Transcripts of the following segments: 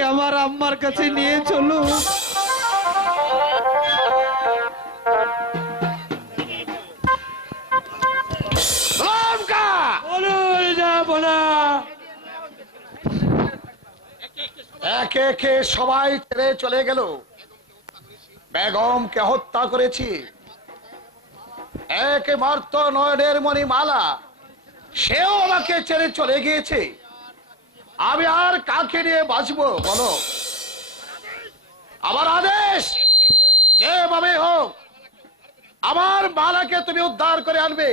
আমাকে আমার আম্মার কাছে নিয়ে চলো। একে একে সবাই ছেড়ে চলে গেল। বেগমকে হত্যা করেছি, একে মারত নয়নের মণিমালা, সেও আমাকে ছেড়ে চলে গিয়েছে। আমি আর কাকে নিয়ে বাঁচবো বলো? আমার আদেশ, যেভাবে হোক আমার মালাকে তুমি উদ্ধার করে আনবে,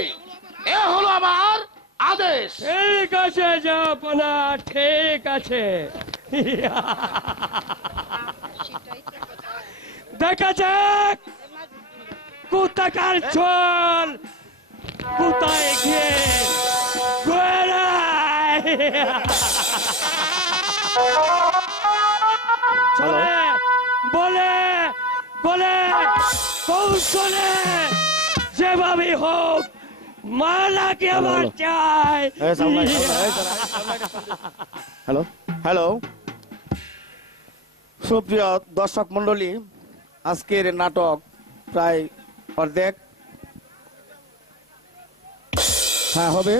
এ হলো আমার আদেশ। ঠিক আছে জাহাপনা, ঠিক আছে। দেখা যাক কোথাকার চল কোথায় গিয়ে চলে বলে বলে কৌশলে যেভাবে হোক মালাকে আমার চাই। হ্যালো হ্যালো, সুপ্রিয় দর্শক মন্ডলী, আজকের নাটক প্রায় অর্ধেক হবে।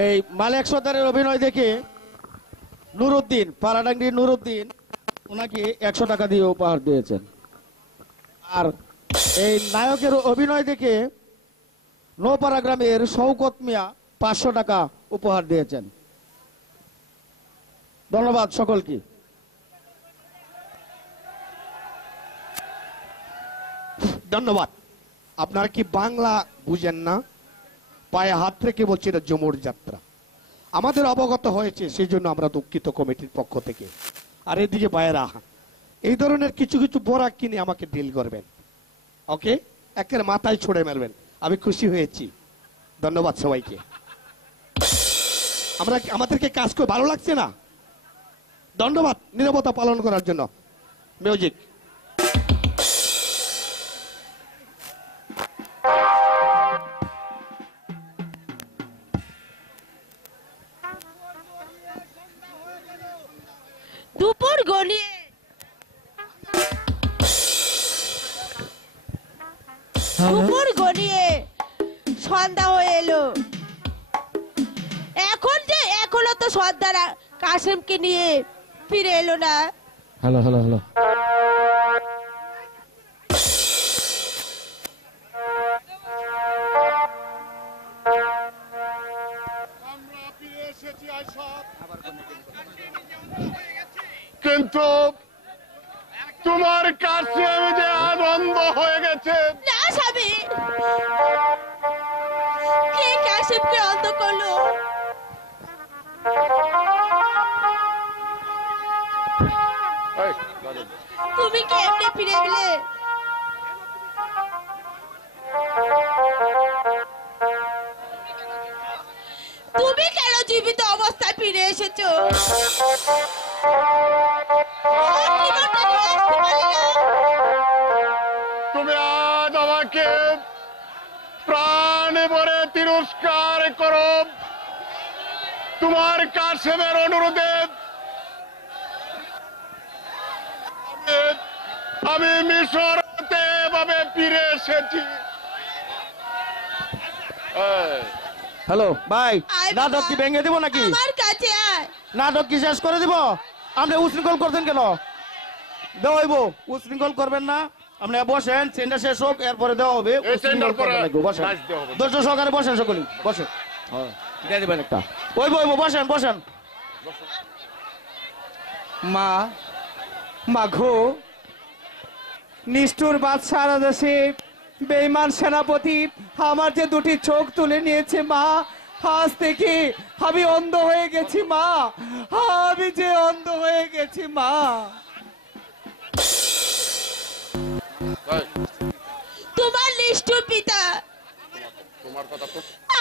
এই মালেক সর্দারের অভিনয় দেখে নুরুদ্দিন, পাড়াডাঙ্গির নুরুদ্দিন ওনাকে 100 টাকা দিয়ে উপহার দিয়েছেন। আর এই নায়কের অভিনয় দেখে নৌপাড়া গ্রামের শওকত মিয়া 500 টাকা উপহার দিয়েছেন। ধন্যবাদ সকলকে। ধন্যবাদ। আপনারা কি বাংলা বুঝেন না? পায়ে হাত রেখে বলছি এটা জমুর যাত্রা। আমাদের অবগত হয়েছে, সেই জন্য আমরা দুঃখিত কমিটির পক্ষ থেকে। আর এদিকে বাইরা এই ধরনের কিছু কিছু বোরা কিনে আমাকে ডিল করবেন, ওকে? একের মাথায় ছুড়ে মারবেন। আমি খুশি হয়েছি। ধন্যবাদ সবাইকে। আমাদেরকে কাজ করে ভালো লাগছে না? ধন্যবাদ নীরবতা পালন করার জন্য। মিউজিক। দুপুর গড়িয়ে সন্ধ্যা হয়ে এলো। এখনো তো সর্দার কাসেমকে নিয়ে ফিরে এলো না। হ্যালো হ্যালো হ্যালো, কিন্তু তোমার কাছে আমি যে আনন্দ হয়ে গেছে। না স্বামী, কে কাসেমকে অন্ধ করলো? তুমি কি এমনি ফিরে এলে? তুমি কেন জীবিত অবস্থায় ফিরে এসেছো? তুমি আজ আমাকে প্রাণে ভরে তিরস্কার করো। তোমার কাসেমের অনুরোধে আমি মিশর হতে এভাবে ফিরে এসেছি। হ্যালো ভাই, নাটক কি ভেঙে দিব নাকি? আমার কাছে আয়। নাটক কি শেষ করে দিব? আপনি উশৃঙ্খল করছেন কেন? দেওয়া হইব, উশৃঙ্খল করবেন না। আপনি বসেন, সেন্টার শেষ হোক, এরপরে দেওয়া হবে। দর্শক সহকারে বসেন, সকলেই বসেন। দিয়ে দিবেন একটা। ওইব ওইব, বসেন বসেন। মা, মাঘো, নিষ্ঠুর বাদশাহ দেশে বেঈমান সেনাপতি আমার যে দুটি চোখ তুলে নিয়েছে মা, আজ থেকে আমি অন্ধ হয়ে গেছি মা, আমি যে অন্ধ হয়ে গেছি মা। তোমার নিষ্ঠুর পিতা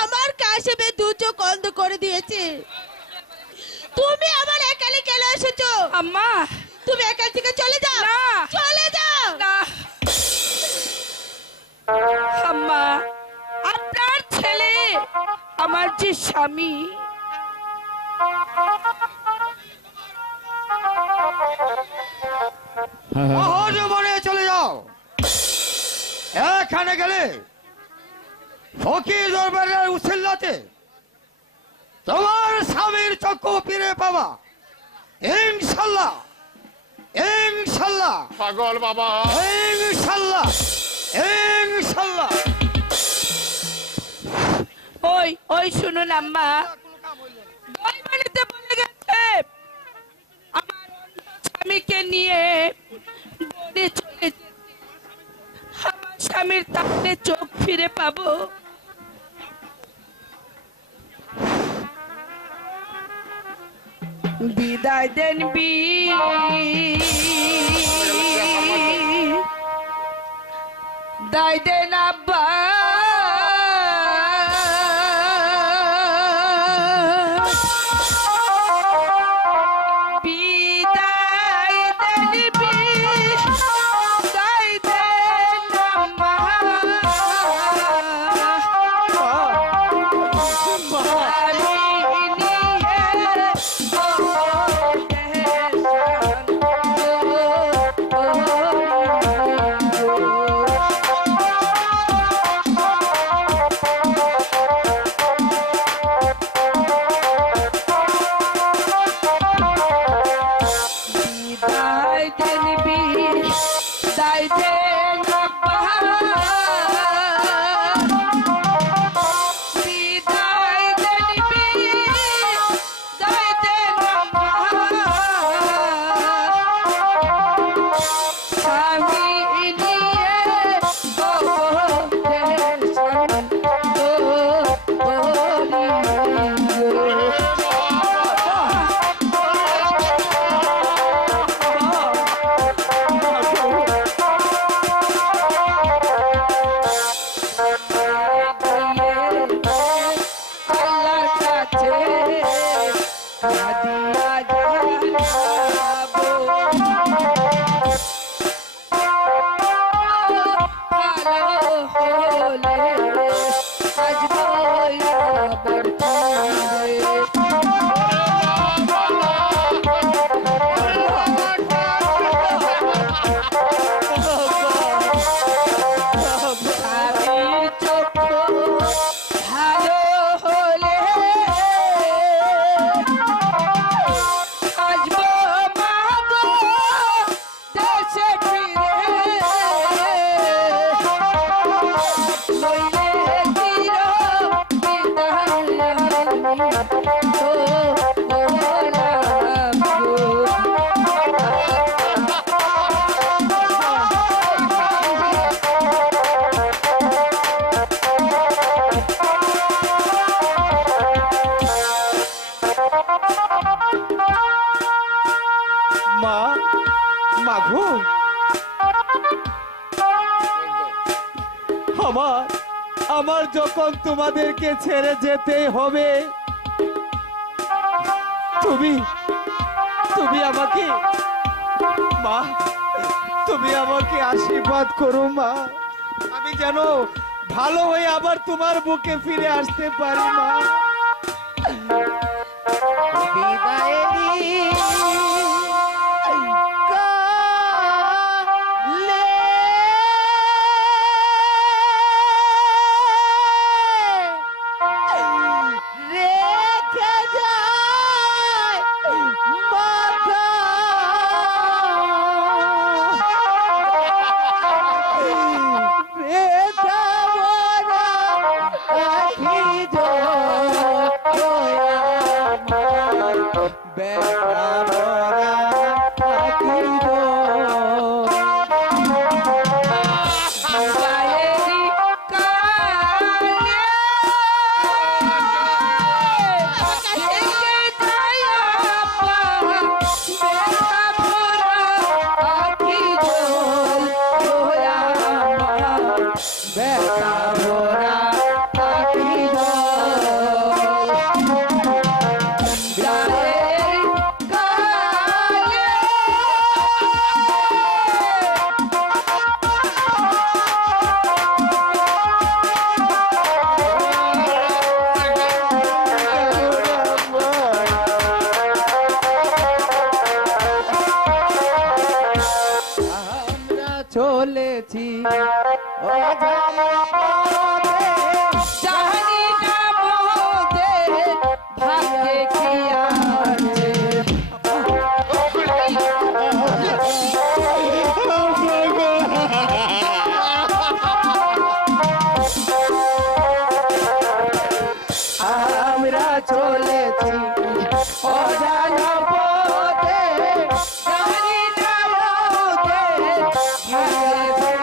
আমার কাসেমে দু চোখ অন্ধ করে দিয়েছে। তুমি আমার একালে কেন এসেছো? আম্মা, তুমি একাল থেকে চলে যাও। না, চলে যাও না। আম্মা, আপনার ছেলে আমার যে স্বামী, সহজ মনে চলে যাও। এখানে গেলে ফকির দরবারের উসিলাতে তোমার স্বামীর চক্ষু ফিরে পাবা ইনশাল্লাহ, ইনশাল্লাহ, পাগল বাবা, ইনশাল্লাহ, ইনশাল্লাহ। ওই ওই শুনুন আম্মা, ওই বাড়িতে বলে গেছে আমার অন্য স্বামীকে নিয়ে বনে চলে যেতে, আমার স্বামীর তাহলে চোখ ফিরে পাবো। বিদায় দেন বিদায় দেন আব্বা, বিদায় দেন বিদায় দেন আম্মা। মা, মাগো, আমার যখন তোমাদেরকে ছেড়ে যেতে হবে, তুমি আমাকে মা, তুমি আমাকে আশীর্বাদ করো মা, আমি যেন ভালো হয়ে আবার তোমার বুকে ফিরে আসতে পারি মা। চলেছি অজানা পথে। জানি না মোদের ভাগ্যে কি আছে। আমরা চলেছি অজানা পথে, জানি না মোদের ভাগ্যে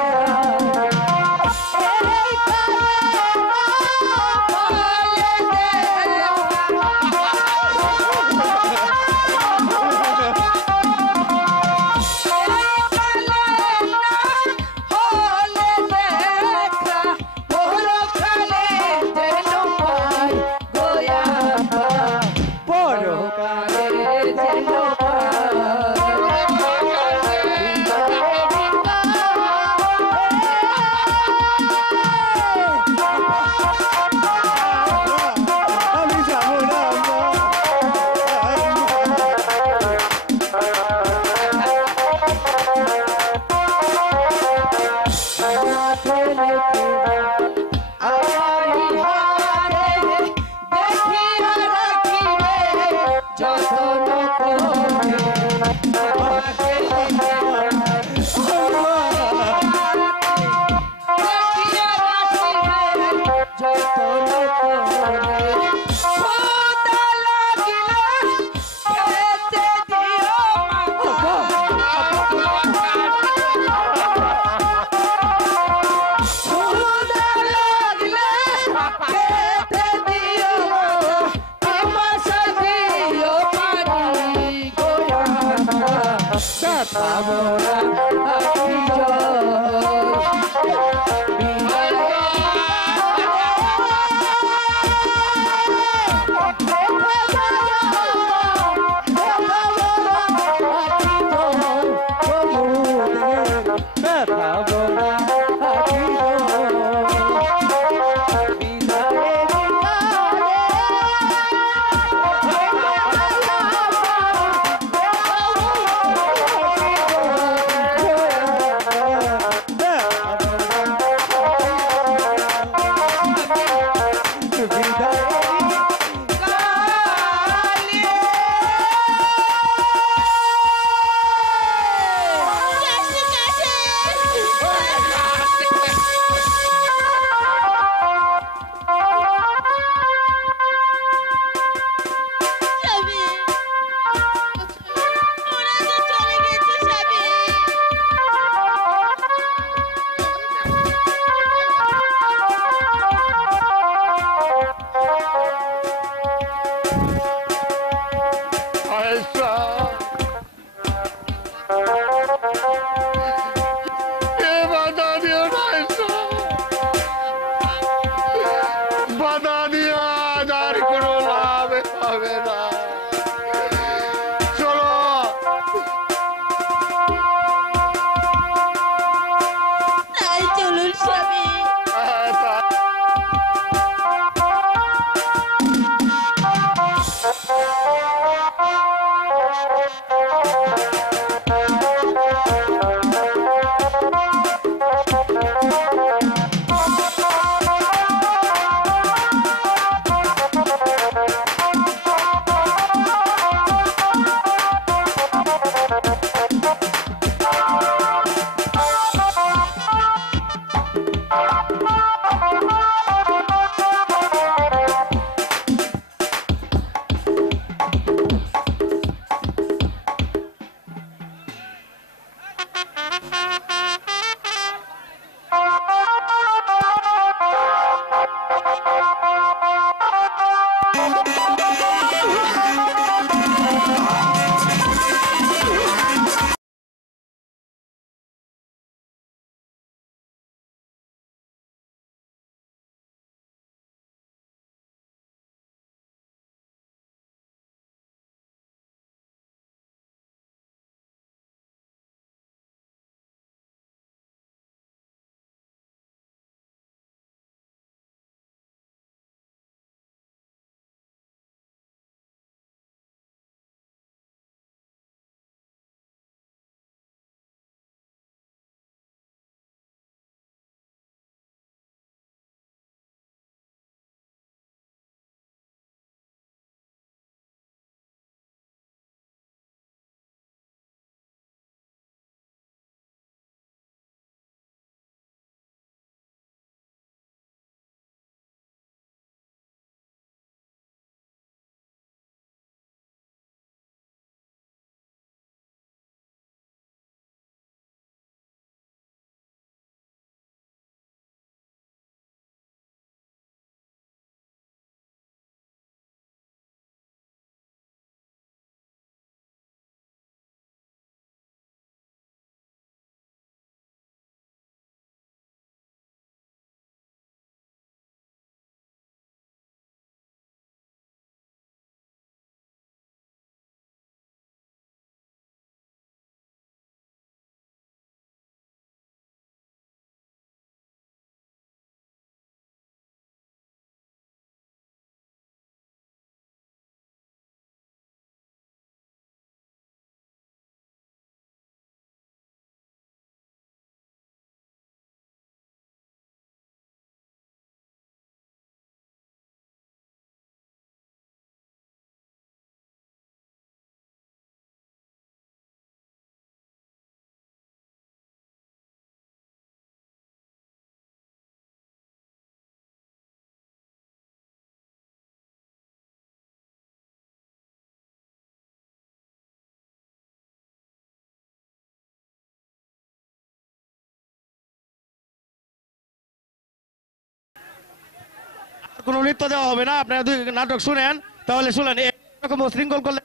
কোনো নৃত্য দেওয়া হবে না, আপনারা দুই নাটক শুনেন, তাহলে শুনেন এরকম শৃঙ্খল করলে।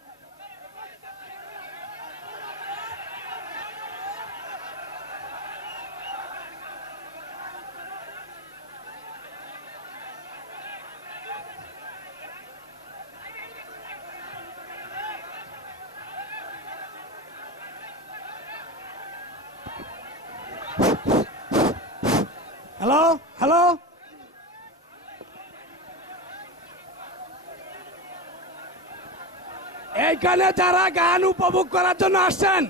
হ্যালো হ্যালো, এইখানে যারা গান উপভোগ করার জন্য আসছেন,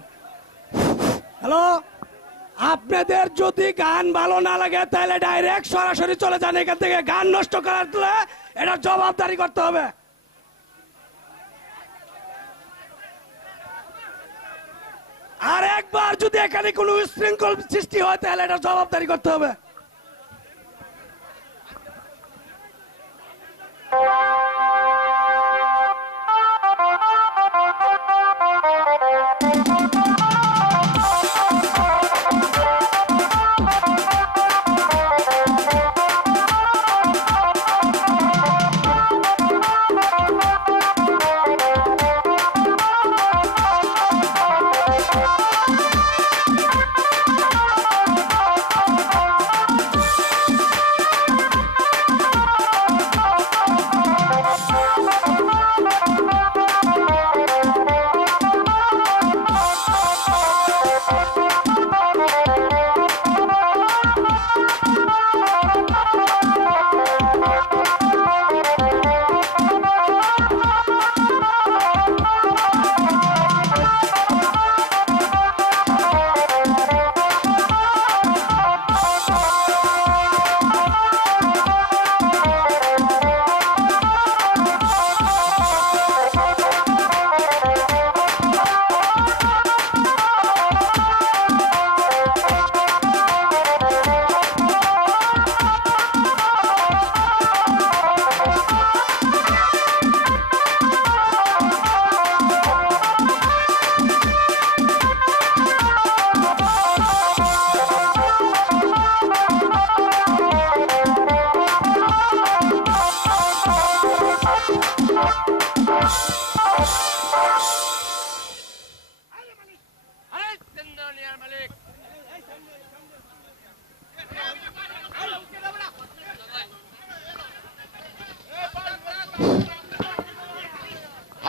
হ্যালো, আপনাদের যদি গান ভালো না লাগে তাহলে ডাইরেক্ট সরাসরি চলে যান এখান থেকে। গান নষ্ট করার এটা জবাবদারি করতে হবে। আর একবার যদি এখানে কোনো বিশৃঙ্খল সৃষ্টি হয় তাহলে এটা জবাবদারি করতে হবে।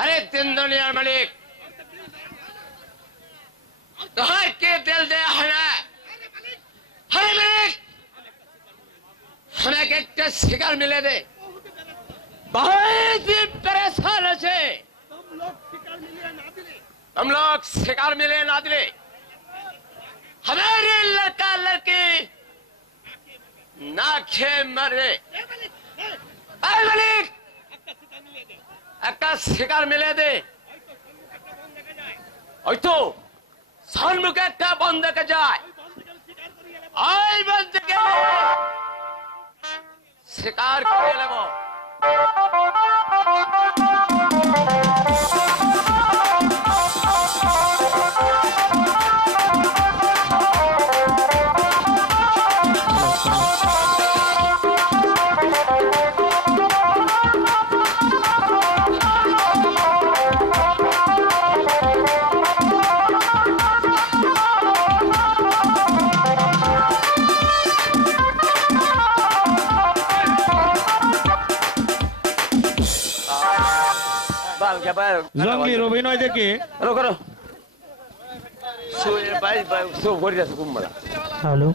अरे तीन दुनिया मालिक कहाँ के दिल दे हमें, हरे मालिक हमें एक शिकार मिले दे, बहुत ही परेशान है। हम लोग शिकार मिले ना दिले, हमारे लड़का लड़की ना खे मरे। अरे मालिक একটা শিকার মিলে দে, ওই তো সম্মুখে একটা বন দেখে যায়, ওই বন থেকে শিকার করে নেব। জঙ্গলির অভিনয় দেখে হ্যালো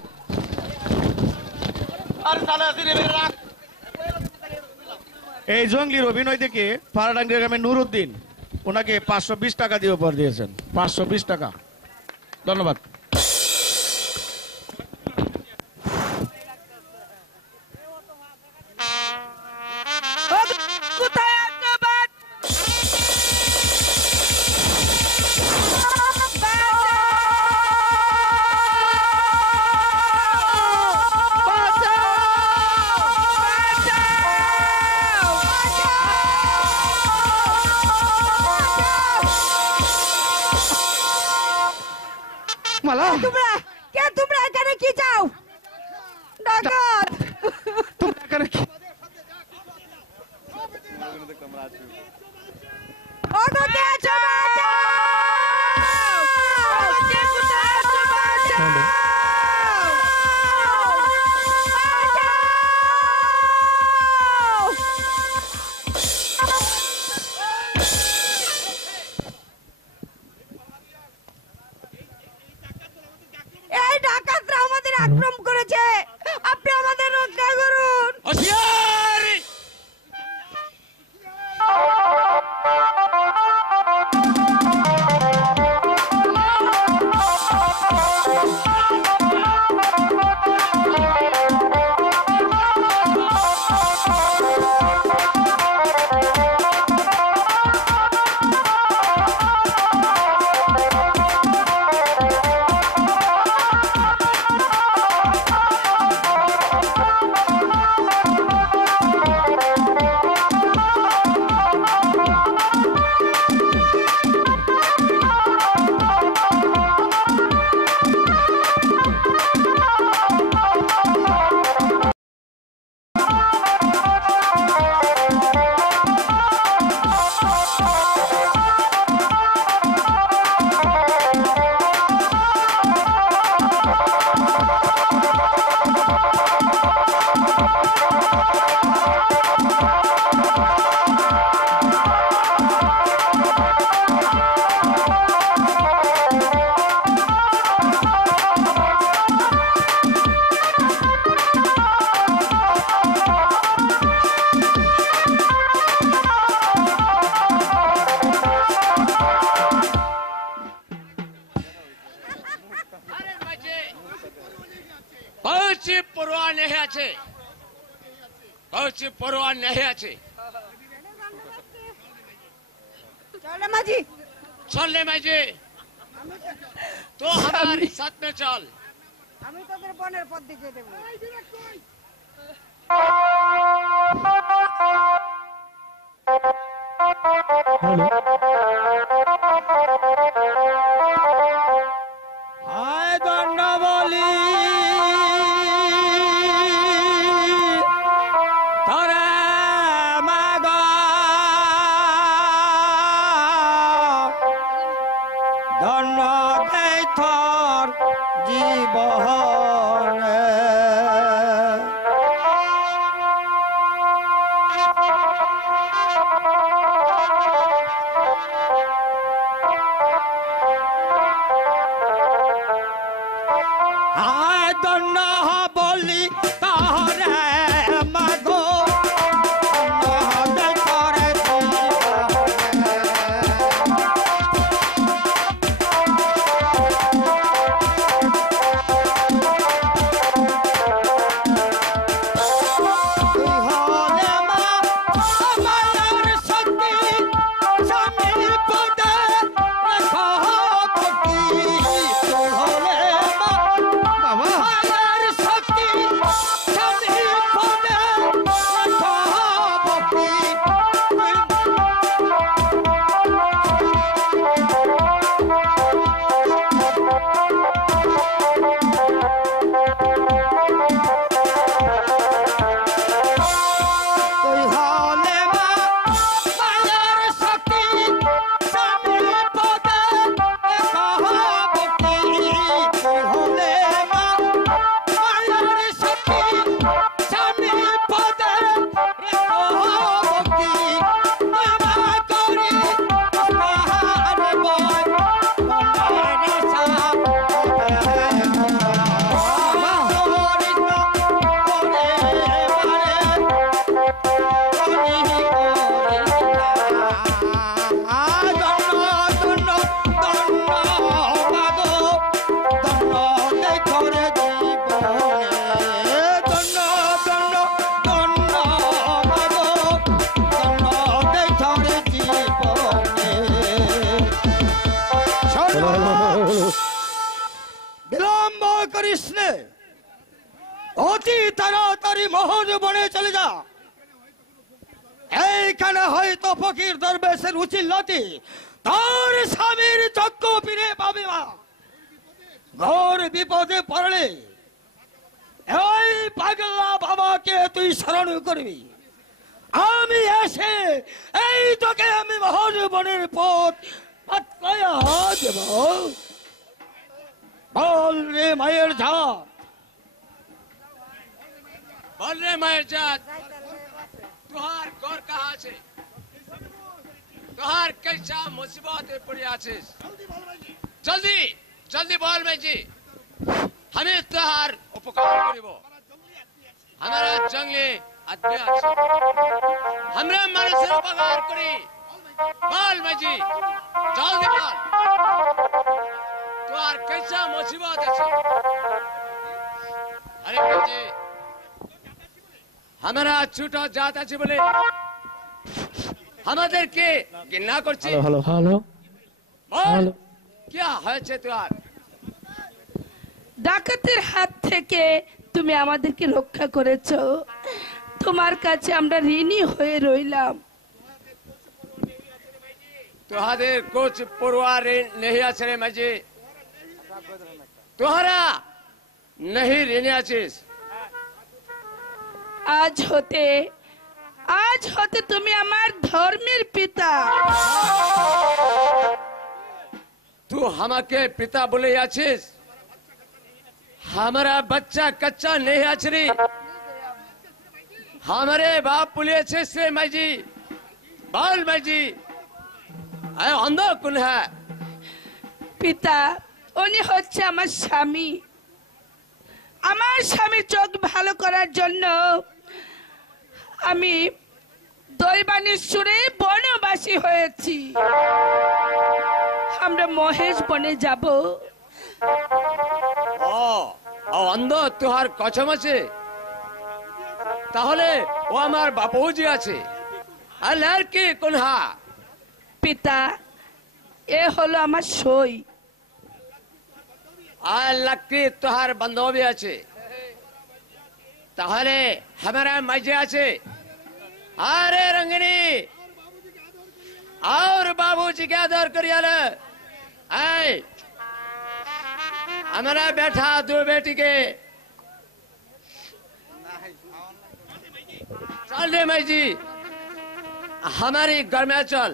এই জঙ্গলির অভিনয় দেখে পাড়াডাঙ্গি গ্রামের নুরুদ্দিন ওনাকে 520 টাকা দিয়ে উপহার দিয়েছেন। 520 টাকা, ধন্যবাদ। কোথায় একবার মালা, তোমরা এখানে কি চাও? ডাকাত তোমরা এখানে কি? ওগো কে আছো বাঁচাও! ওগো কে কোথায় আছো বাঁচাও! এই ডাকাতরা আমাদের আক্রমণ করেছে, আপনি আমাদের রক্ষা করুন। হুঁশিয়ারি! কৌশি পড়ুয়া নেহে আছে, কৌশি পড়ুয়া নেহে আছে। চলে মাঝি, চল মাঝে, তো हमारे साथ में चल। আমি তোদের বনের পথ দেখিয়ে দেবো। হায় দণ্ড বলি তোরা মাগ দণ্ড দেই থর জীবনে হায় দণ্ড বলি তাহরে মাগো দণ্ড দেই থর জীবনে বিলম্ব করিস নে, অতি তাড়াতাড়ি মহল বনে চলে যা। এইখানে হয়তো ফকির দরবেশের উচিল্লাতে তার স্বামীর যজ্ঞ ফিরে পাবে না। ঘোর বিপদে পড়লে এই পাগলা বাবাকে তুই স্মরণ করবি। আমি এসে এই তোকে আমি মহাজীবনের পথ পাতলাইয়া দেব। বল রে মায়ের জাত, बोल रे मायर जात तुहार घर कहाँ আছে तुहार कैसा मुसीबत पड़ी आछिस जल्दी जल्दी बोल माइजी हमें तुहार उपकार करिब हमारा जंगली आदमी আছে हमरा মানুষের উপকার করি बोल माइजी जल्दी बोल तुहार कैसा मुसीबत আছে अरे माइजी हमारा छूटा जात আছে বলে আমাদেরকে ঘৃণা করছে। হ্যালো হ্যালো বল কি হয়েছে তোর? ডাকাতের হাত থেকে তুমি আমাদেরকে রক্ষা করেছো, তোমার কাছে আমরা ঋণী হয়ে রইলাম। তোহাদের कुछ परवाह नहीं আছে রে মাঝি, তোহারা नहीं ঋণী আছিস। আজ হতে তুমি আমার ধর্মের পিতা। तू আমাকে পিতা বলে আছিস, हमारा बच्चा कच्चा नहीं আছে রে, हमारे बाप বলে আছিস রে মাঝি। বল মাঝি অন্ধ কোন হ্যাঁ? পিতা উনি হচ্ছে আমার স্বামী। আমার স্বামীর চোখ ভালো করার জন্য আমি দৈবানেশ্বরে বনবাসী হয়েছি। আমরা মহেশ বনে যাব। ও অন্ধ তোহার কসম আছে? তাহলে ও আমার বাপুজি আছে। আর লড়কি কোন হ্যাঁ? পিতা এ হলো আমার সই। আর লড়কি তোহার বান্ধবী আছে। তাহলে हमारा मजे আছে। अरे रंगनी और बाबूजी के आदर करिए। हमारा बैठा दो बेटी के चल रे माई हमारी घर में चल।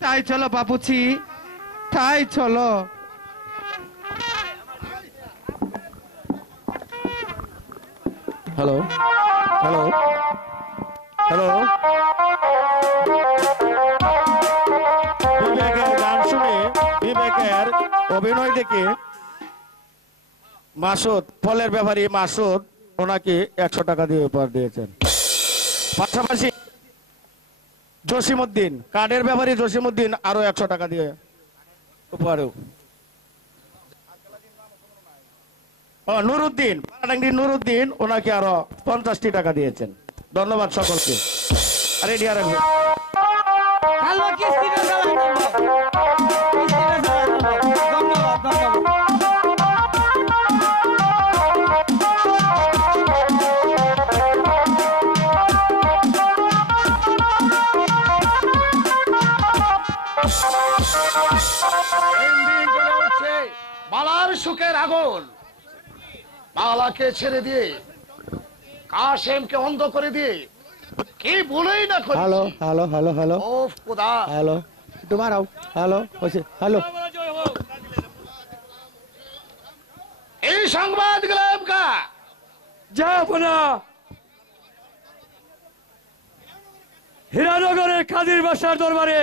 তাই চলো বাপুজি, তাই চলো। হ্যালো হ্যালো হ্যালো বিবেকের গান শুনে, বিবেকের অভিনয় দেখে মাসুদ, ফলের ব্যাপারী মাসুদ ওনাকে 100 টাকা দিয়ে উপহার দিয়েছেন। পাশাপাশি জসিমউদ্দিন, কার্ডের ব্যাপারী জসিমউদ্দিন আরো 100 টাকা দিয়ে উপহারও। নুরুদ্দিন, পারাডাঙ্গির নুরুদ্দিন ওনাকে আরো 50টি টাকা দিয়েছেন। ধন্যবাদ সকলকে। রেডি রাখবেন। মালার সুখের আগুন মালাকে ছেড়ে দিয়ে কাশেমকে অন্ধ করে দিয়ে কি বলেই না করি। হ্যালো হ্যালো হ্যালো হ্যালো ওফ খোদা, হ্যালো তোমার হ্যালো হয়েছে হ্যালো। এই সংবাদ গেলাম কা যাব না। হীরানগরের কাদির বাসার দরবারে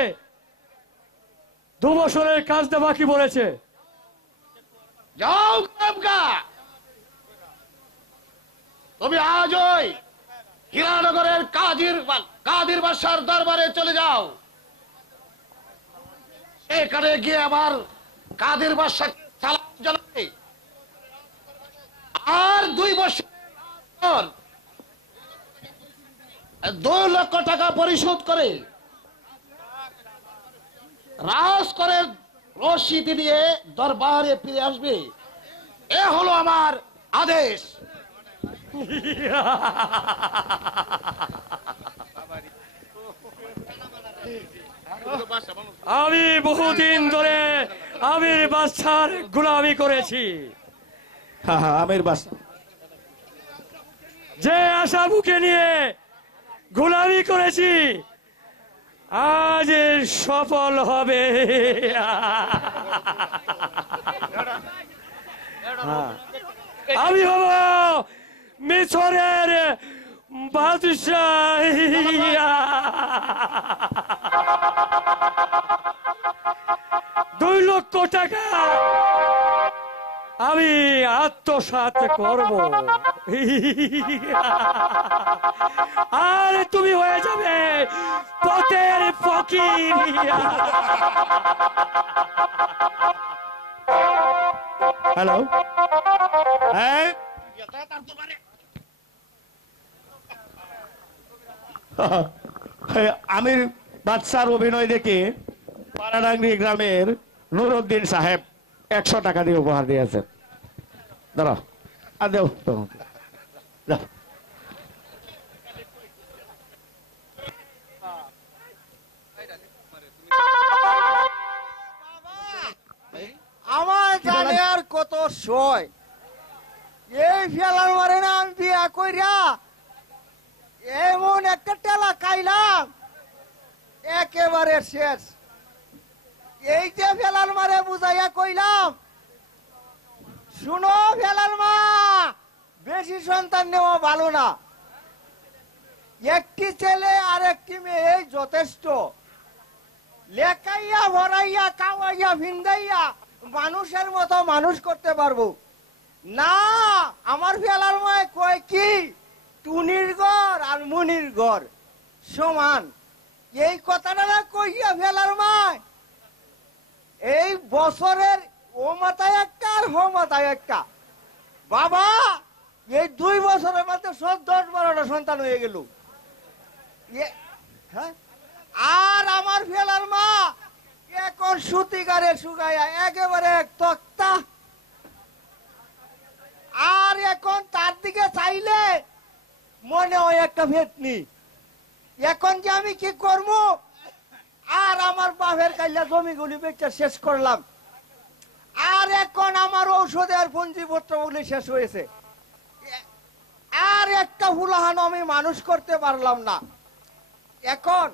2 বছরের কাজটা বাকি বলেছে। যাও গেলাম, তুমি আজই হীরানগরের কাদির বাসার দরবারে চলে যাও। এখানে গিয়ে আমার কাদির বাসা সালাম জানাবে। আর 2 বছর 2 লক্ষ টাকা পরিশোধ করে রাজকরের রসিদ নিয়ে দরবারে ফিরে আসবে। এ হলো আমার আদেশ। আমি বহুদিন ধরে আমির বাদশার গোলামি করেছি। হ্যাঁ হ্যাঁ আমির বাস যে আশা বুকে নিয়ে গোলামি করেছি আজ সফল হবে। আমি হব মিশরের বাদশাহ। 2 লক্ষ টাকা আমি আত্মসাৎ করব আর তুমি হয়ে যাবে পথের ফকির। হ্যালো, হ্যাঁ আমির বাদশার অভিনয় দেখে পাড়াডাঙ্গি গ্রামের নুরুদ্দিন সাহেব 100 টাকা দিয়ে উপহার দিয়েছেন। ধরো আর দেও তো, যাও। আমার জানে আর কত সয় এই ফেলার মারে না আমি বিয়া কইরা এমন একটা টেলা খাইলাম একেবারে শেষ। এই যে ফেলার মারে বুঝাইয়া কইলাম, শুনো ফেলার মা, বেশি সন্তান নেওয়া ভালো না। একটি ছেলে আর একটি মেয়ে যথেষ্ট। লেখাইয়া ভরাইয়া খাওয়াইয়া ভিন্দাইয়া মানুষের মতো মানুষ করতে পারবো না। আমার ফেলার মায় কয় কি টুনির ঘর আর মুনির ঘর সমান। এই কথাটা না কইয়া ফেলার মায় এই বছরের ও মাথায় একটা আর হো মাথায় একটা। বাবা এই 2 বছরের মধ্যে 10-12টা সন্তান হয়ে গেল। হ্যাঁ, আর আমার ফেলার মা এখন সুতিকারে শুকাইয়া একেবারে তক্তা। আর এখন তার দিকে চাইলে মনে হয় একটা ভেতনি। এখন যে আমি কি করব? আর আমার বাপের কাইলা জমিগুলি বেচে শেষ করলাম। আর এখন আমার ঔষধের পুঞ্জিপত্রগুলি শেষ হয়েছে। আর একটা হুলাহান আমি মানুষ করতে পারলাম না। এখন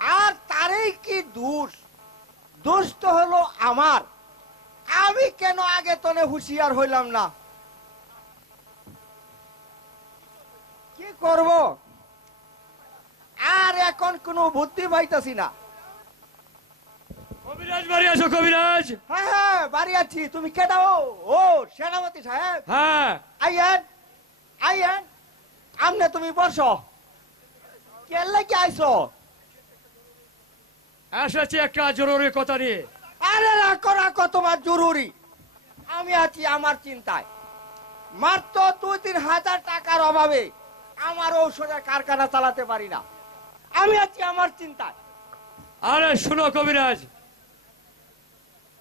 আর তারই কি দোষ? দোষ তো হলো আমার। আমি কেন আগে তনে হুঁশিয়ার হইলাম না? কি করব? আর এখন কোনো বুদ্ধি পাইতাছি না। কবিরাজ বাড়ি আসো, কবিরাজ। হ্যাঁ হ্যাঁ, বাড়ি আছি। তুমি কেডা? ও সেনাপতি সাহেব। হ্যাঁ, আইয়েন আইয়েন, আমনে তুমি বসো। কেলে কি আইছো? এসেছি একটা জরুরি কথা নিয়ে। আরে রাখো রাখো, তোমার জরুরি। আমি আছি আমার চিন্তায়। মাত্র 2-3 হাজার টাকার অভাবে আমার ঔষধের কারখানা চালাতে পারি না। আমি আছি আমার চিন্তায়। আরে শুনো কবিরাজ,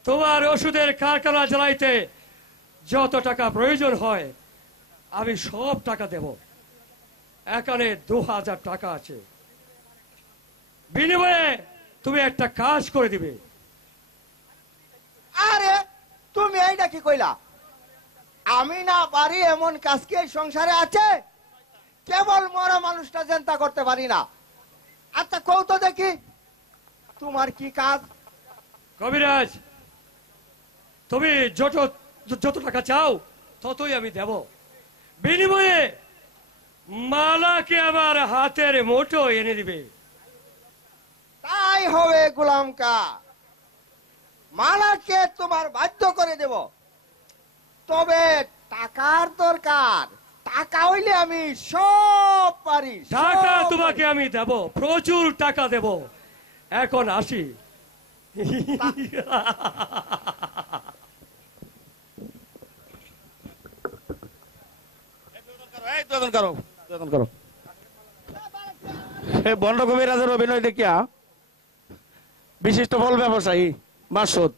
তোমার ওষুধের কারখানা চালাইতে যত টাকা প্রয়োজন হয় আমি সব টাকা দেব। এখানে 2000 টাকা আছে, বিনিময়ে তুমি একটা কাজ করে দিবে। আরে তুমি এইটা কি কইলা? আমি না পারি এমন কাজ কি এই সংসারে আছে? কেবল মরা মানুষটা চিন্তা করতে পারি না। আচ্ছা কও তো দেখি তোমার কি কাজ? কবিরাজ, তুমি যত যত টাকা চাও ততই আমি দেব। বিনিময়ে মালাকে আমার হাতের মুঠো এনে দিবে। তাই হবে গোলাম কা, মালাকে তোমার বাধ্য করে দেব। তবে টাকার দরকার। টাকা হইলে আমি সব পারি। টাকা তোমাকে আমি দেব, প্রচুর টাকা দেব। এখন আসি। বন্ড কবিরাজের অভিনয় দেখিয়া বিশিষ্ট ফল ব্যবসায়ী মাসুদ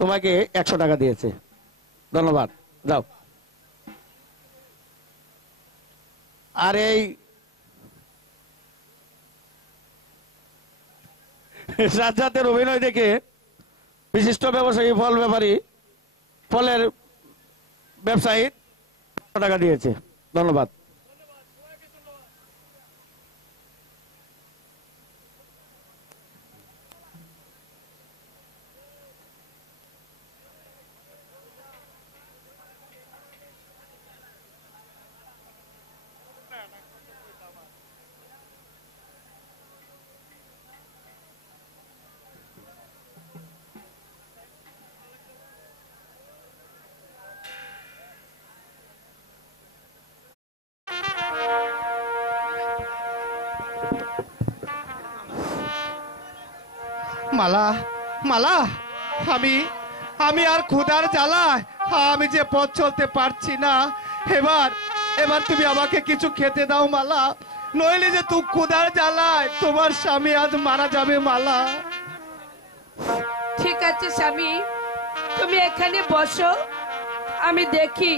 তোমাকে 100 টাকা দিয়েছে। ধন্যবাদ, যাও। আর এই সাজ্জাদের অভিনয় দেখে বিশিষ্ট ব্যবসায়ী ফল ব্যাপারী ফলের ব্যবসায়ী 100 টাকা দিয়েছে। ধন্যবাদ। মালা মালা, আমি আমি আর ক্ষুধার জ্বালায় আমি যে পথ চলতে পারছি না। এবার এবার তুমি আমাকে কিছু খেতে দাও মালা, নইলে যে তুই ক্ষুধার জ্বালায় তোমার স্বামী আজ মারা যাবে মালা। ঠিক আছে স্বামী, তুমি এখানে বসো, আমি দেখি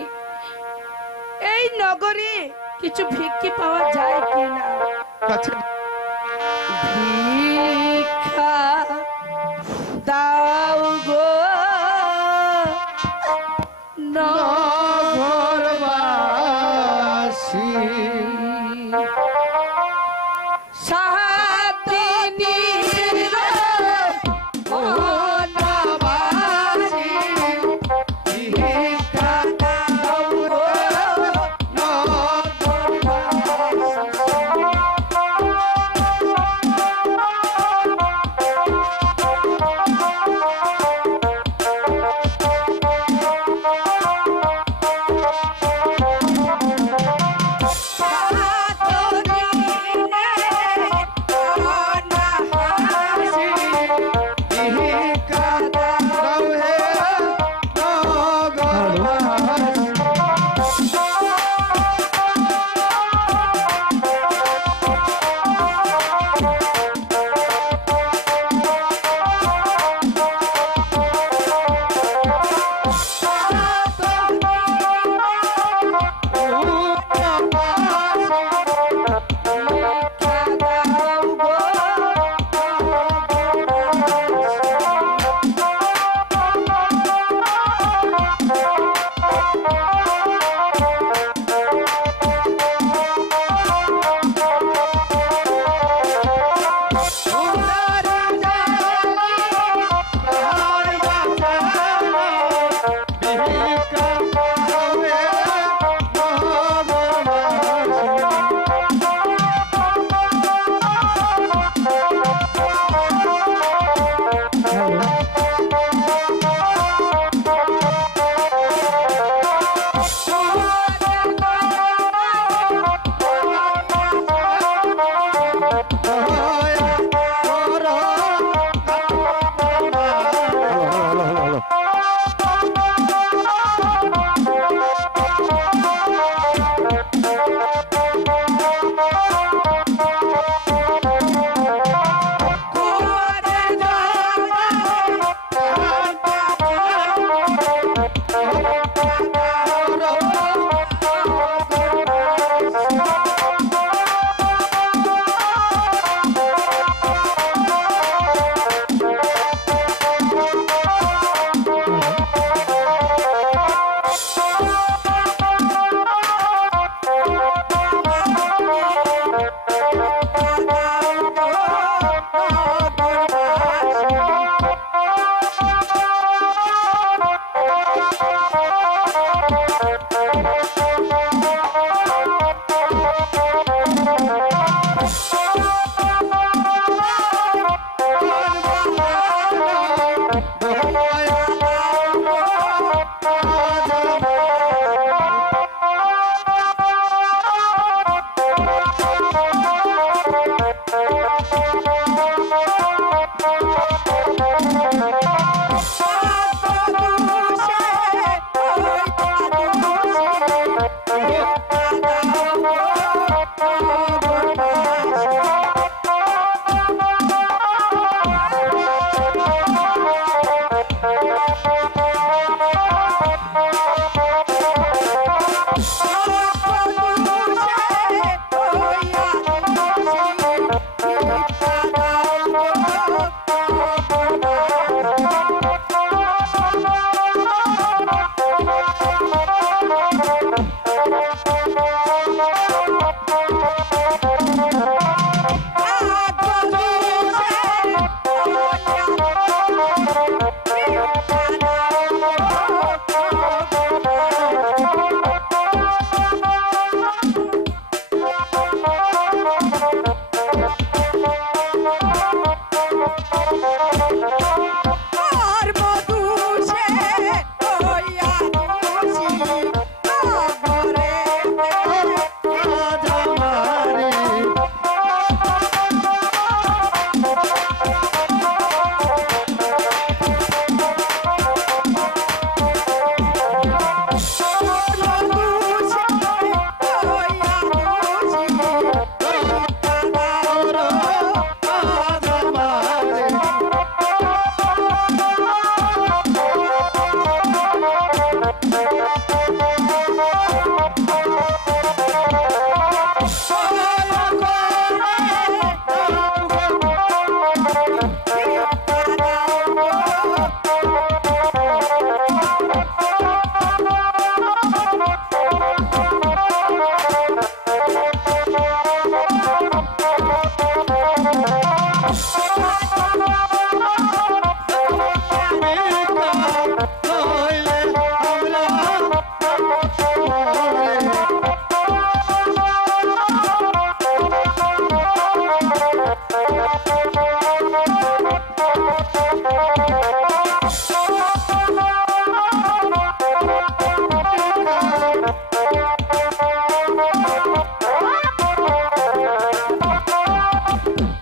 এই নগরে কিছু ভিক্ষি পাওয়া যায় কিনা। আচ্ছা, ভিক্ষা দাও গো নগরবাসী, সাহাতিনীর মনবাসী, ভিক্ষা দাও গো নগরবাসী।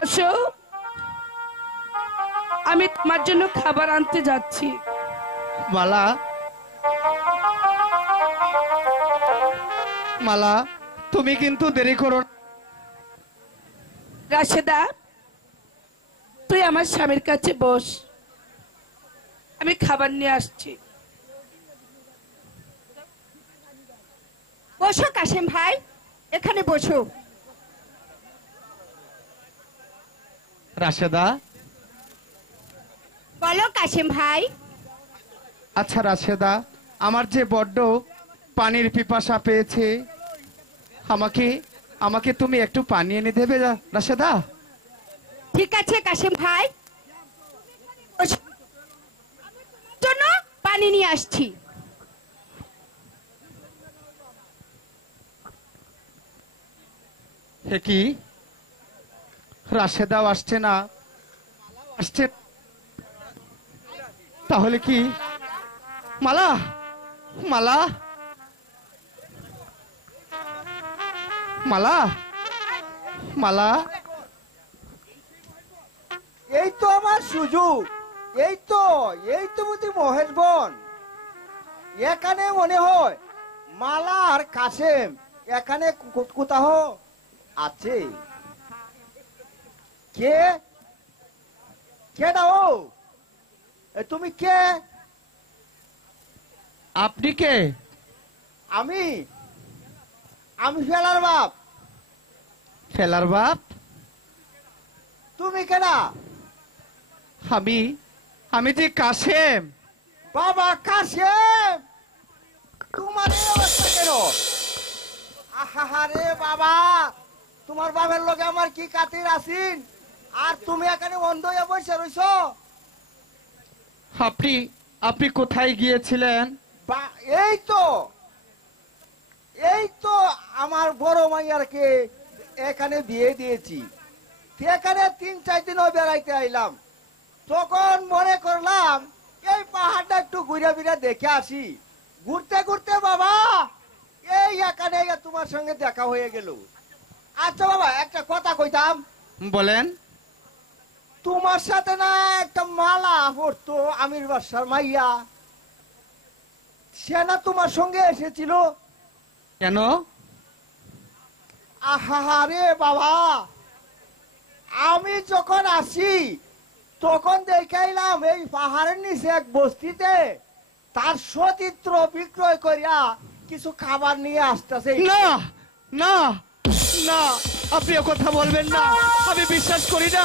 বসো, আমি তোমার জন্য খাবার আনতে যাচ্ছি। মালা, মালা, তুমি কিন্তু দেরি করো না। রাশেদা, তুই আমার স্বামীর কাছে বস, আমি খাবার নিয়ে আসছি। বসো কাশেম ভাই, এখানে বসো। রাশেদা, বলো কাশেম ভাই। আচ্ছা রাশেদা, আমার যে বড্ড পানির পিপাসা পেয়েছে, আমাকে আমাকে তুমি একটু পানি এনে দেবে রাশেদা? ঠিক আছে কাশেম ভাই, বসো। জন্য পানি নিয়ে আসছি। হে কি, রাশেদাও আসছে না, আসছে, তাহলে কি মালা, মালা, মালা, মালা, এই তো আমার সুযোগ, এই তো বুঝি মহেশ বোন। এখানে মনে হয় মালা আর কাশেম এখানে কোথাও আছে। কে কে দাও, তুমি কে? আপনি কে? আমি আমি ফেলার বাপ। ফেলার বাপ? তুমি কেনা? আমি আমি যে কাশেম। বাবা কাশেম, তোমার এই অবস্থা কেন? আহারে বাবা, তোমার বাবার লগে আমার কি কাতির আছিন, আর তুমি এখানে অন্ধ হয়ে বসে রইছ। আপনি আপনি কোথায় গিয়েছিলেন? এই তো আমার বড় মাইয়ারকে এখানে বিয়ে দিয়েছি। এখানে 3-4 দিন বেড়াইতে আইলাম, তখন মনে করলাম এই পাহাড়টা একটু ঘুরে ফিরে দেখে আসি। ঘুরতে ঘুরতে বাবা এই এখানে তোমার সঙ্গে দেখা হয়ে গেল। আচ্ছা বাবা, একটা কথা কইতাম। বলেন। তোমার সাথে না একটা মালা পড়তো আমির বাসার মাইয়া, সে না তোমার সঙ্গে এসেছিল? কেন? আহারে বাবা, আমি যখন আসি তখন দেখাইলাম এই পাহাড়ের নিচে এক বস্তিতে তার সচিত্র বিক্রয় করিয়া কিছু খাবার নিয়ে আসতেছে। না না না, আপনি ও কথা বলবেন না, আমি বিশ্বাস করি না,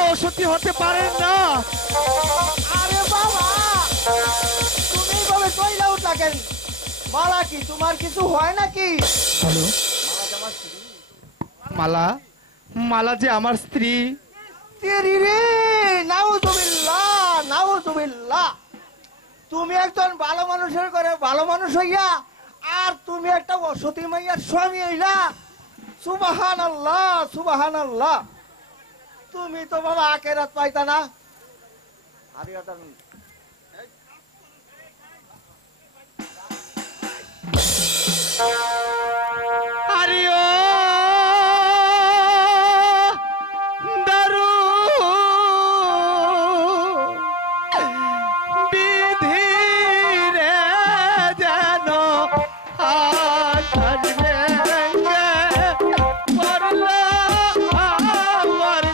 ও সত্যি হতে পারেন না। আরে বাবা, তুমি ভাবে কইলা উঠলা কেন? মালা কি তোমার কিছু হয় নাকি? মালা, মালা যে আমার স্ত্রী। তেরি রে, নাউজুবিল্লাহ নাউজুবিল্লাহ। তুমি একজন ভালো মানুষের ঘরে ভালো মানুষ হইয়া আর তুমি একটা অসতী মাইয়ার স্বামী হইলা। সুবহানাল্লাহ সুবহানাল্লাহ। তুমি তো বাবা আখেরাত পাইতা না। আরে ও দারু বিধি রে যেন আকাশ ভেঙে পড়লো আমার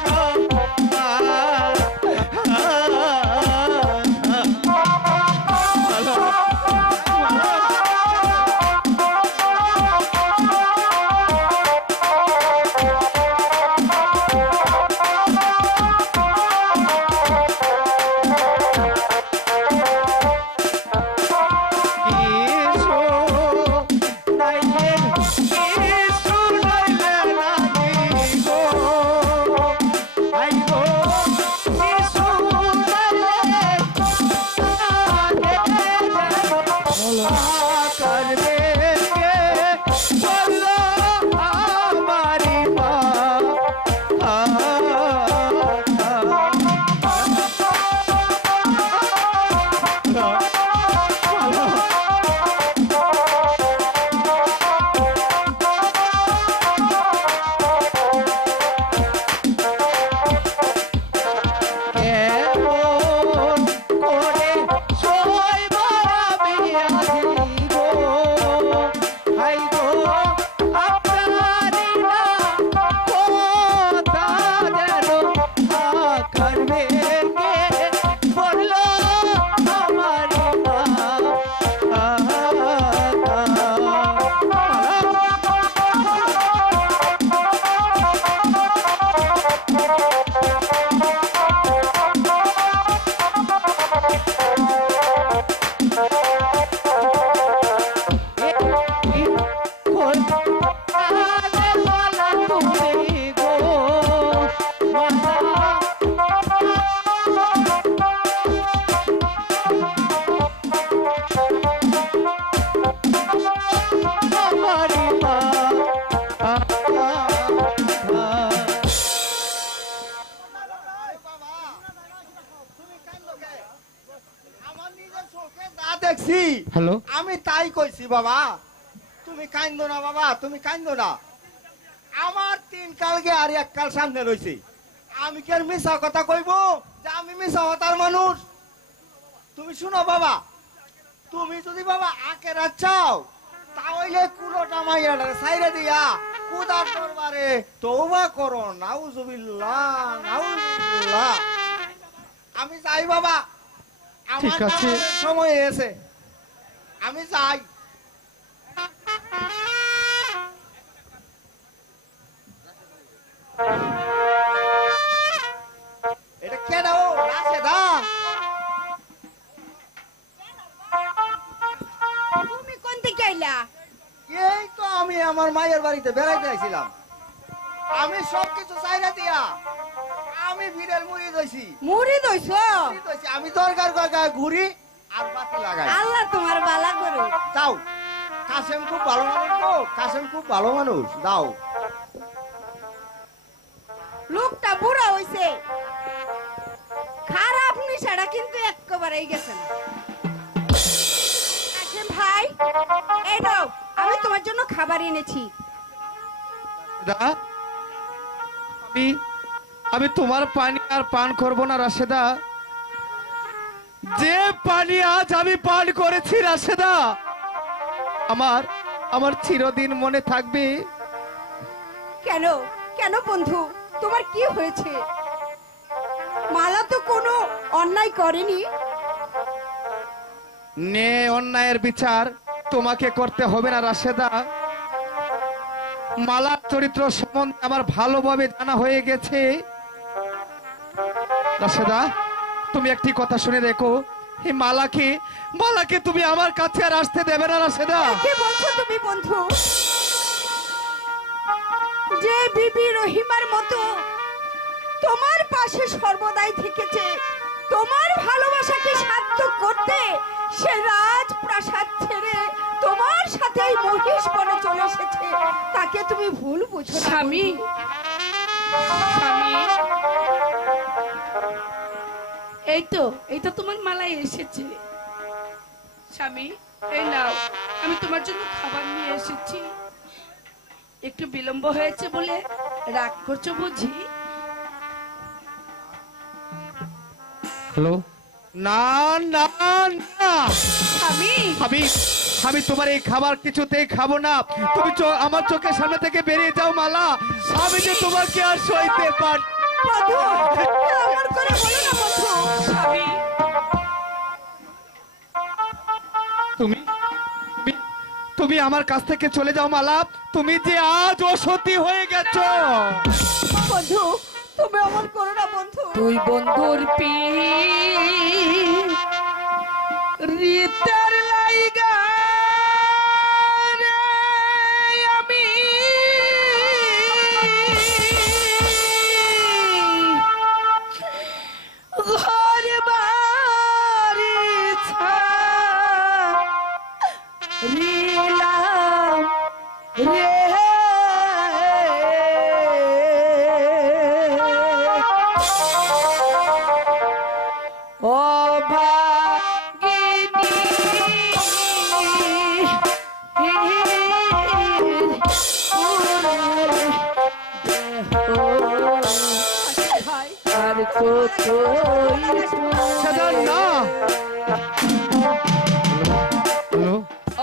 দেখছি হ্যালো আমি তাই কইছি বাবা। তুমি কান্দো না বাবা, তুমি কান্দো না। আমার 3 কালকে আর 1 কাল সামনে রইছে। আমি কি আর মিছা কথা কইব যে আমি মিছা হতার মানুষ? তুমি শুনো বাবা, তুমি যদি বাবা আখেরা চাও তাহলে কুলোটা মাইয়াটারে ছাইরে দিয়া কুদার দরবারে তওবা করো। নাউজুবিল্লাহ, নাউজুবিল্লাহ। আমি যাই বাবা, আমার ঠিক আছে। নামাজের সময় হয়েছে, আমি যাই। এটা কেন রাশেদা? তুমি কোন দিকে আইলা? এই তো আমি আমার মায়ের বাড়িতে বেড়াইতে আইছিলাম। আমি সবকিছু চাইরা দিয়া আমি ভিড়ের মুড়ি দইছি। মুড়ি দইছো? আমি দরকার কয় ঘুরি আর বাতি লাগাই। আল্লাহ তোমার বালা করো। দাও, কাসেম খুব ভালো মানুষ তো, কাসেম খুব ভালো মানুষ। দাও। লোকটা বুড়া হইছে, খারাপ নিশাটা কিন্তু একেবারেই গেছে না। কাসেম ভাই, এই নাও, আমি তোমার জন্য খাবার এনেছি। আমি তোমার পানি আর পান করব না রাশেদা। যে পানি আজ আমি পান করেছি রাশেদা, আমার চিরদিন মনে থাকবে। কেন কেন বন্ধু, তোমার কি হয়েছে? মালা তো কোনো অন্যায় করেনি। নে অন্যায়ের বিচার তোমাকে করতে হবে না রাশেদা। মালার চরিত্র সম্বন্ধে আমার ভালোভাবে জানা হয়ে গেছে রাশেদা। তুমি একটি কথা শুনে দেখো, এই মালাকে তুমি আমার কাছে আর আসতে দেবে না রাশেদা। কি বলছো তুমি বন্ধু? যে বিবি রহিমার মতো তোমার পাশে সর্বদাই থেকেছে, তোমার ভালোবাসাকে সার্থক করতে সে রাজপ্রাসাদ ছেড়ে তোমার সাথেই মহিষ বনে চলে এসেছে, তাকে তুমি ভুল বুঝো না। স্বামী, স্বামী, এই তো তোমার মালাই এসেছে। স্বামী, এই নাও, আমি তোমার জন্য খাবার নিয়ে এসেছি। একটু বিলম্ব হয়েছে বলে রাগ করছো বুঝি? হ্যালো, না না না স্বামী, আমি তোমার এই খাবার কিছুতেই খাবো না। তুমি আমার চোখের সামনে থেকে বেরিয়ে যাও মালা। আমি যে তোমাকে আর সইতে পারি। বন্ধু, এমন করে বলো না বন্ধু। স্বামী, তুমি আমার কাছ থেকে চলে যাও মালা। তুমি যে আজ অসতী হয়ে গেছো। বন্ধু, তুমি এমন করো না বন্ধু। তুই বন্ধুর পি রিতার লাইগা রে আমি ঘর বাড়ি ছাড়িলাম রে। ও ভাগিনী আর কত সাদা না। হ্যালো,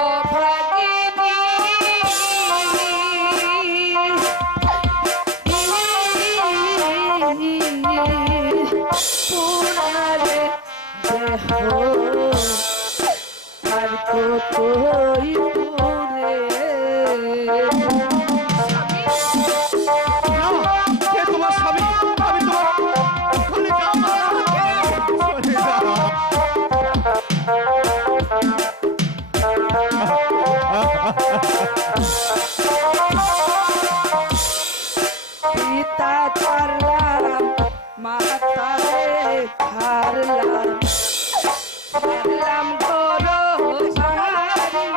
ও ভাগিনী পুরারে দেহ আর কতই পুরে। কে তোমার স্বামী? আমি তোমার চলে যাও মালা। চলে যাও। পিতা ছাড়লাম, মাতারে ছাড়লাম, ছাড়লাম ঘর সারি।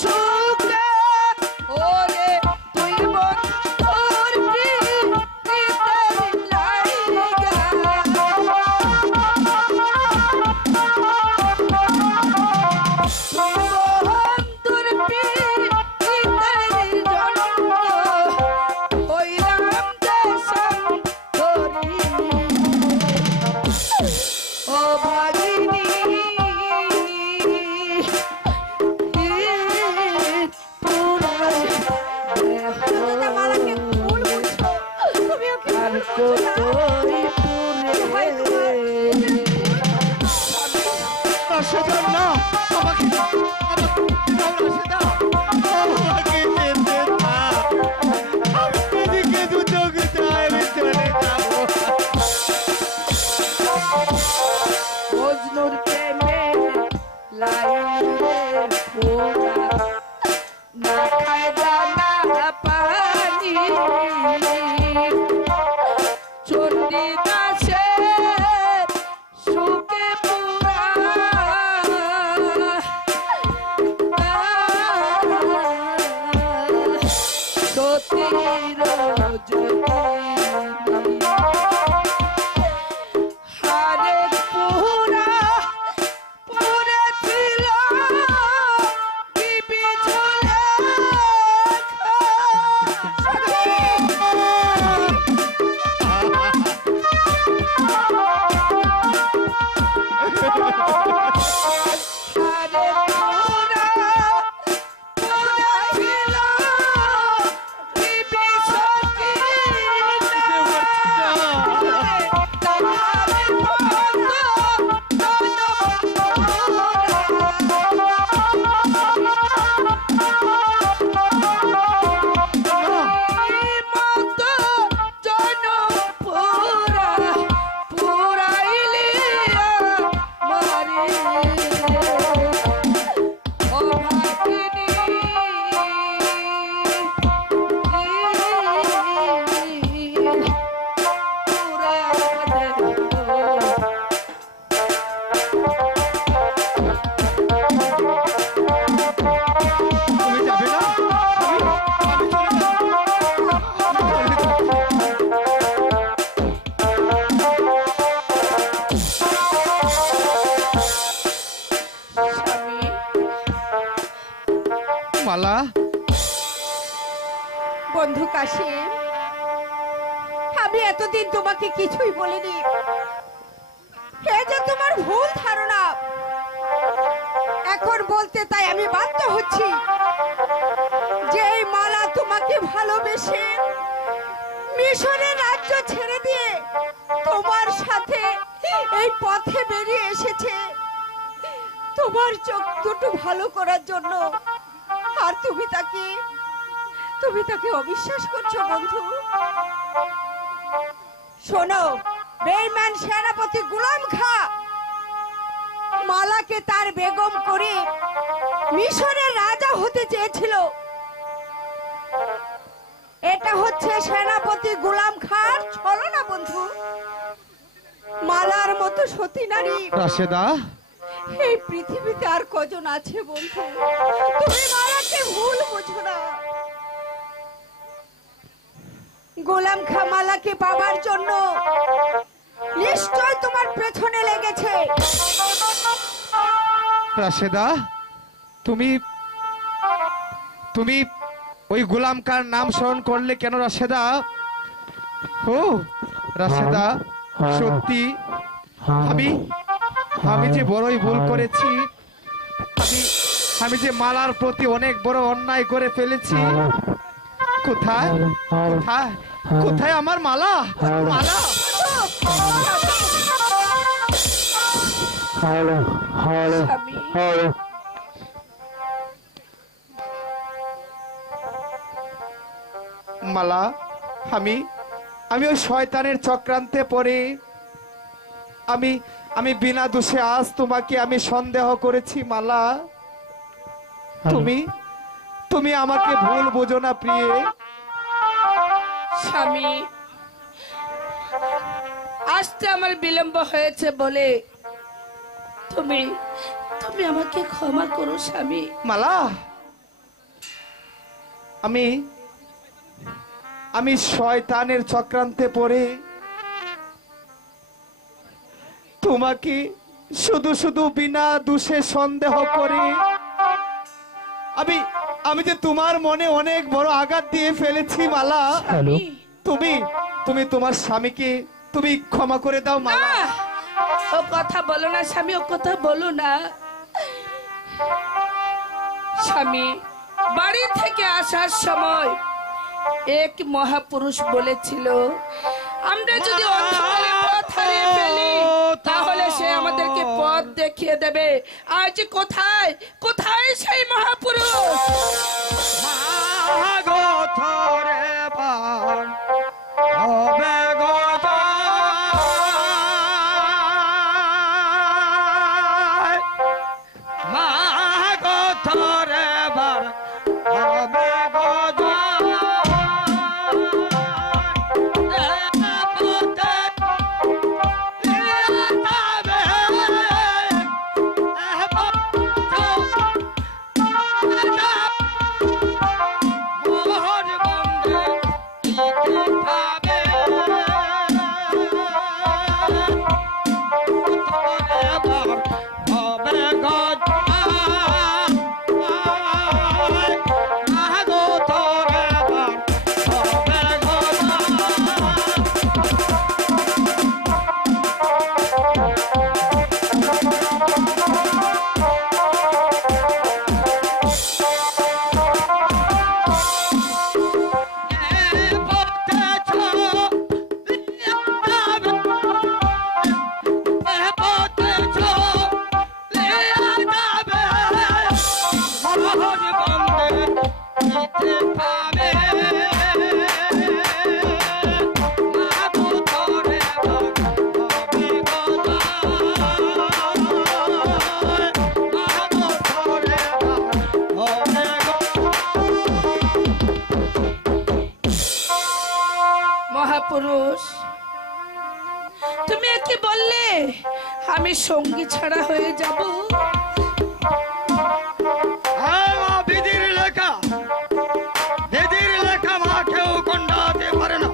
সুখে ওরে তুই বন্ধুর প্রীতিতে লাইগা বন্ধুর প্রীতিতে জন্ম হইলাম দেশান্তরী ও ভাগিনী দাদা মালাকে ভুল বুঝছো, তুমি ওকে ভুল বুঝছো না। ভাই, তোমার রাশেদা না, আমাকে দাও রাশেদা, আমাকে যেতে দাও। আমি এদিকে দু চোখ চাই, আমি চলে যাবো। মজনুর প্রেমে লাইনে পোড়া না খায় দানা পানি চন্ডী দাসে সুখে পুরা সতীর জনী হারে পুরা পুরে ছিল কি বিছলে হারে পুরা পুরা ছিল কি বিছকি তাহারে তুমি যাবে না? আমি চলে যাবো। মালা, বন্ধু কাশিম, আমি এতদিন তোমাকে কিছুই বলিনি। এ যে তোমার ভুল ধারণা, এখন বলতে তাই আমি বাধ্য হচ্ছি যে এই মালা তোমাকে ভালোবেসে মিশরের রাজ্য ছেড়ে দিয়ে তোমার সাথে এই পথে বেরিয়ে এসেছে তোমার চোখ দুটো ভালো করার জন্য। আর তুমি তাকে অবিশ্বাস করছো বন্ধু। শোনো, বেঈমান সেনাপতি গুলাম খা মালাকে তার বেগম করে মিশরের রাজা হতে চেয়েছিল। এটা হচ্ছে সেনাপতি গুলাম খার ছলনা বন্ধু। মালার মতো সতী নারী রাশেদা, এই পৃথিবীতে আর কজন আছে বন্ধু? তুমি মালাকে ভুল বুঝো না। গোলাম খা মালাকে পাবার জন্য নিশ্চয় তোমার পেছনে লেগেছে। রাশেদা, তুমি তুমি ওই গোলাম কার নাম স্মরণ করলে কেন রাশেদা? ও রাশেদা, সত্যি আমি যে বড়ই ভুল করেছি। আমি যে মালার প্রতি অনেক বড় অন্যায় করে ফেলেছি। কোথায় কোথায় কোথায় আমার মালা? মালা মালা, আমি ওই শয়তানের চক্রান্তে পড়ে আমি বিনা দোষে আজ তোমাকে আমি সন্দেহ করেছি। মালা, তুমি আমাকে ভুল বোঝো না প্রিয়ে। স্বামী, আসতে আমার বিলম্ব হয়েছে বলে তুমি তুমি আমাকে ক্ষমা করো স্বামী। মালা, আমি শয়তানের চক্রান্তে পড়ে তোমাকে শুধু শুধু বিনা দোষে সন্দেহ করি। আমি যে তোমার মনে অনেক বড় আঘাত দিয়ে ফেলেছি মালা। তুমি তুমি তোমার স্বামীকে তুমি ক্ষমা করে দাও মালা। না, ও কথা বলো না স্বামী, ও কথা বলো না স্বামী। বাড়ি থেকে আসার সময় এক মহাপুরুষ বলেছিল, আমরা যদি অন্ধকারে পথ হারিয়ে ফেলি তাহলে সে আমাদেরকে পথ দেখিয়ে দেবে। আজ কোথায় কোথায় সেই মহাপুরুষ? মহাপুরুষ, তুমি কি বললে আমি সঙ্গী ছাড়া হয়ে যাব? বিধির লেখা মা কেউ কন্ডাতে পারে না।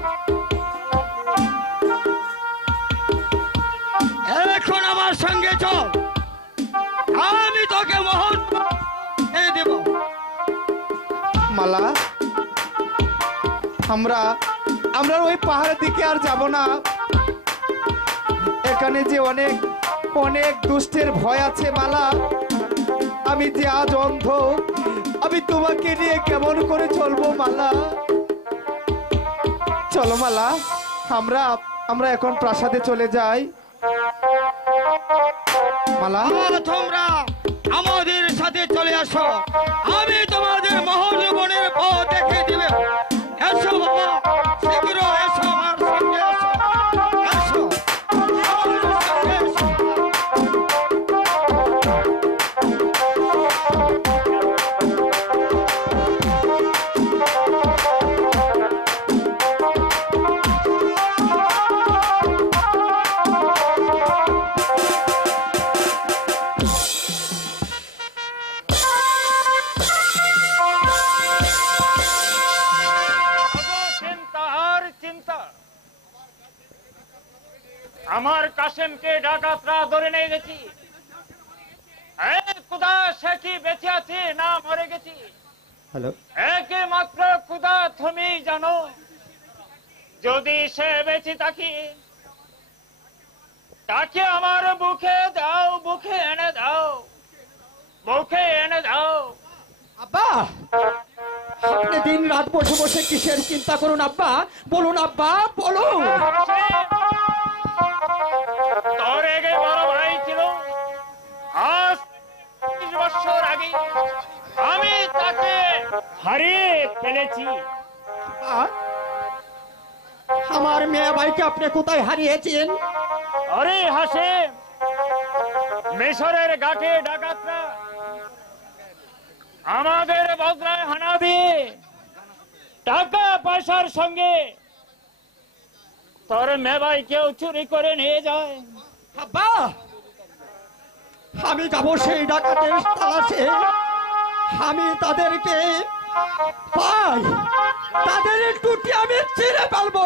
এখন আমার সঙ্গে চল, আমি তোকে মোহন দেব। মালা, আমরা ওই পাহাড়ের দিকে আর যাব না। এখানে যে অনেক অনেক দুষ্টের ভয় আছে মালা। আমি যে আজ অন্ধ, আমি তোমাকে নিয়ে কেমন করে চলবো মালা? চলো মালা, আমরা এখন প্রাসাদে চলে যাই। মালা, তোমরা আমাদের সাথে চলে আসো, আমি তোমাদের মহাজীবনের পথ দেখে দিবে। এসো বাবা, শীঘ্র এসো আমার সঙ্গে, এসো এসো আমার সঙ্গে এসো। আমার কাশেমকে ডাকাতরা ধরে নিয়ে গেছি। খুদা, সে কি বেঁচে আছে না মরে গেছি? হ্যালো, একে মাত্র খুদা তুমি জানো। যদি সে বেঁচে থাকি তাকে আমার বুকে দাও, বুকে এনে দাও, বুকে এনে দাও। আব্বা, আপনি দিন রাত বসে বসে কিসের চিন্তা করুন আব্বা? বলুন আব্বা, বলুন। তোর আগে বড় ভাই ছিল, আজ 30 বছর আগে আমি তাকে হারিয়ে ফেলেছি। আমার মেয়ে ভাইকে আপনি কোথায় হারিয়েছেন? আরে হাসেম, মিশরের ঘাটে ডাকাতরা আমাদের বজরায় হানা দিয়ে টাকা পয়সার সঙ্গে তোর মেয়ে ভাইকেও চুরি করে নিয়ে যায়। আব্বা, আমি যাব সেই ডাকাতের তালাশে। আমি তাদেরকে পাই, তাদের টুটি আমি ছিঁড়ে ফেলবো।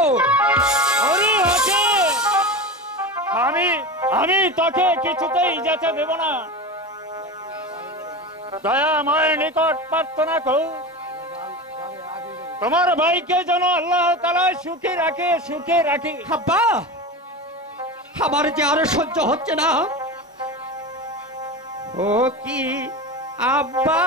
হরি আছে, আমি তোকে কিছুতেই যেতে দেব না। দয়াময়ের নিকট প্রার্থনা করো, তোমার ভাইকে যেন আল্লাহ তাআলা সুখে রাখে, সুখে রাখে। আব্বা, আমার যে আরো সহ্য হচ্ছে না। ও কি আব্বা,